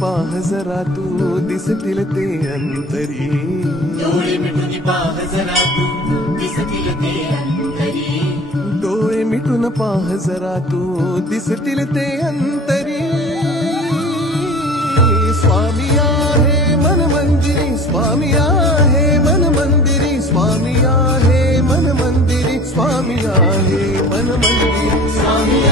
पाह जरा तू दिसतील ते अंतरी, डोळे मिटून पाह जरा तू दिसतील ते अंतरी, डोळे मिटून पाह जरा तू दिसतील ते अंतरी. स्वामी आहे मन मंदिरी, स्वामी आहे मन मंदिरी, स्वामी आहे मन मंदिरी, स्वामी आहे मन मंदिरी, स्वामी